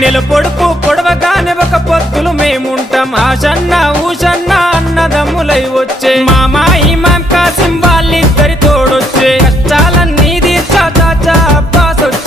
నెల పొడుపు పొడవగానే ఒక పొత్తులు మేముంటాం ఆషన్న ఊషన్న అన్నదమ్ములై వచ్చే మామా ఇమాం కాసిం వాళ్ళిద్దరి తోడొచ్చే కష్టాలన్నీ తీర్చా చాచా అబ్బాస్ వచ్చే